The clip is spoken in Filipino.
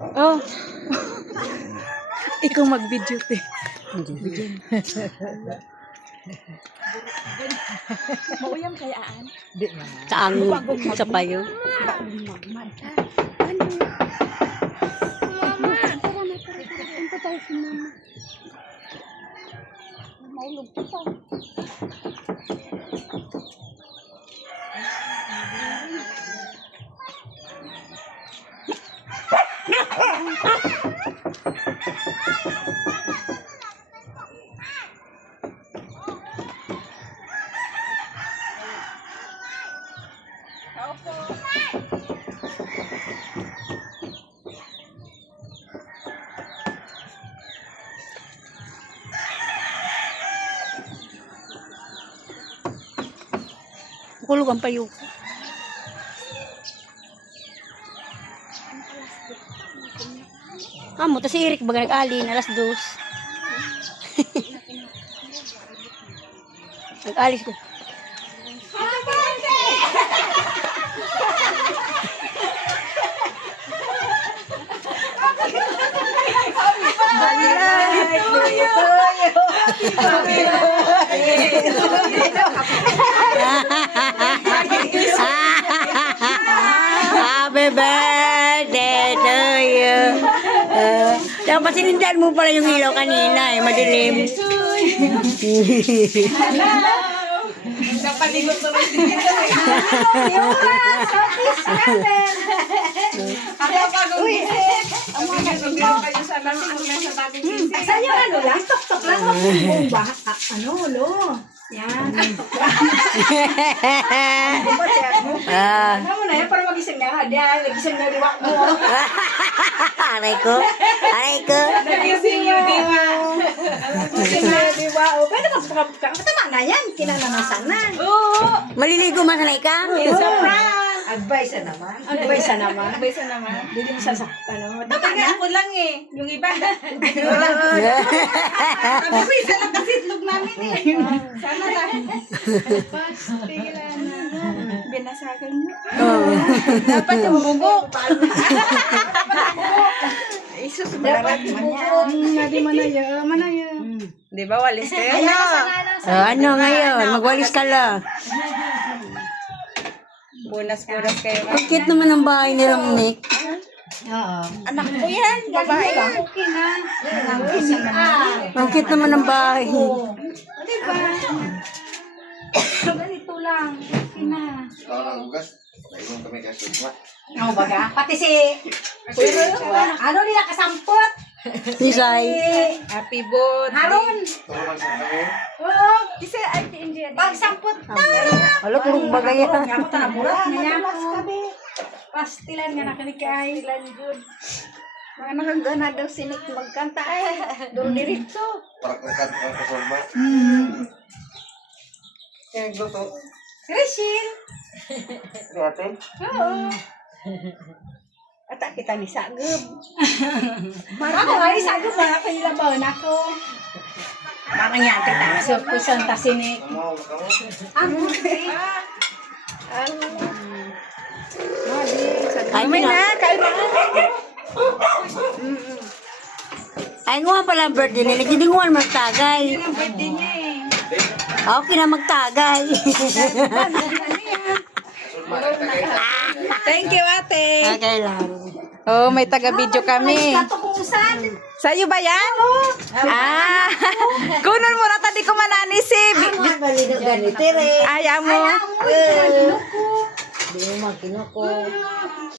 Oh. Ikaw mag-video, te. Mauyang kayaan. Di man. Saan sa payo? Mama, tara na, tara. Punta tayo si mama. Maulog ko pa. Kulog ang payo. Amo, tas si Eric baga nag-alin, alas 2. Nag-alis ko. Happy birthday to you. Dapat sinindan mo pala yung ilaw kanina eh, madilim. Napaligot ko rin siya. Ako pag-uwisip. Ang mga naguglaw kayo sa lasing na sa bagong isip. Sa'yo ano lang, tok-tok lang. Bomba. Ano, lo. Yan. Ano mo na yan, para magising na. Nagising na liwak mo. Aray ko. Aray ko. Nagising yung diwa. Nagising na liwak. Pwede magpapapapapap. Tama na yan. Kinananasan na. Oo. Maliligo man sanay ka? It's a prank. Advice na naman. Advice na naman. Advice na naman. Hindi mo sasaktan. Tama nga ako lang eh. Yung iba. Sabi ko, isa lang kasi itlog namin eh. Sana lang. Tigilan na. Binasagan mo. Dapat yung bugok. Isus, Dapat bubuk. Hindi manayo. Di ba, walis kayo? Ano ngayon? Magwalis ka lang. Bunas-bunas kayo. Ang cute naman ang bahay ni Nick. Oo. Anak ko yan, babae. Okay na. Ang cute naman ang bahay. Diba? Ganito lang. Okay na. Ano baga? Pati si... Ano nila kasampot? Nisay. Happy birthday. Haron. Oo. Kasi ay Indian. Pagsampot na. Alo, purong bagay yan. Nga mo tanaburat. Nga mo. Pastilan nga nakinikay. Pastilan good. Mga nakagana daw sinik magkanta eh. Doon diritso. Rachel. Oo. Ata kita ni Sagub. Ako ay sagot na ako ilabaw na ako. Parang yan kita. So, kusang tasinik. Ay, na. Kain na. Ay, nga pala ang birthday nila. Hindi nga magtagay. Ang birthday niya eh. Okay na magtagay. Thank you, ate. Okay lang. Oh, may taga-video kami. Katukusan. Sa'yo ba yan? Ah, kunon mo na tadi ko manani si. Ganito rin. Ayaw mo. Hindi mo magkinuko.